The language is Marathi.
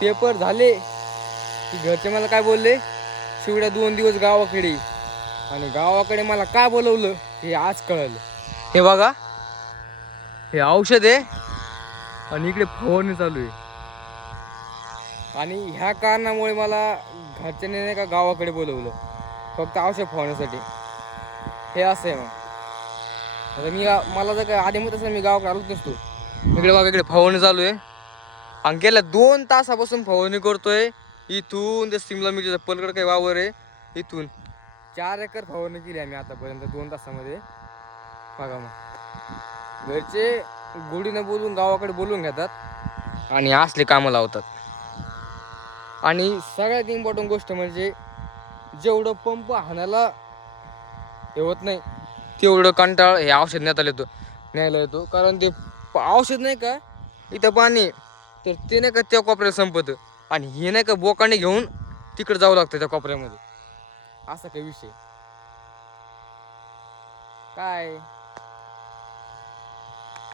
पेपर झाले की घरचे मला काय बोलले, शिवड्या 2 दिवस गावाकडे. आणि गावाकडे मला काय बोलवलं हे आज कळलं. हे बघा, हे औषध आहे आणि इकडे फवारणी चालू आहे. आणि ह्या कारणामुळे मला घरच्यांनी नाही का गावाकडे बोलवलं, फक्त औषध फवारण्यासाठी. हे असं आहे. मग आता मला जर काय आधी मग तसं मी गावाकडे आलोच नसतो. इकडे बघा, इकडे फवारणी चालू आहे. आणि गेल्या 2 तासापासून फवारणी करतोय. इथून ते सिमला मिरचीचा पलीकडे काही वावर आहे, इथून 4 एकर फवारणी केली आम्ही आतापर्यंत 2 तासामध्ये. बघा मग, घरचे गोडीनं बोलून गावाकडे बोलून घेतात आणि असले कामं लावतात. आणि सगळ्यात इम्पॉर्टंट गोष्ट म्हणजे जेवढं पंप हाणायला हे होत नाही तेवढं कंटाळ हे औषध न्यायला येतो. कारण ते औषध नाही का इथं पाणी, तर ते नाही का त्या कोपऱ्याला संपतं आणि हे नाही का बोकाने घेऊन तिकडे जावं लागतं त्या कोपऱ्यामध्ये. असा काही विषय काय.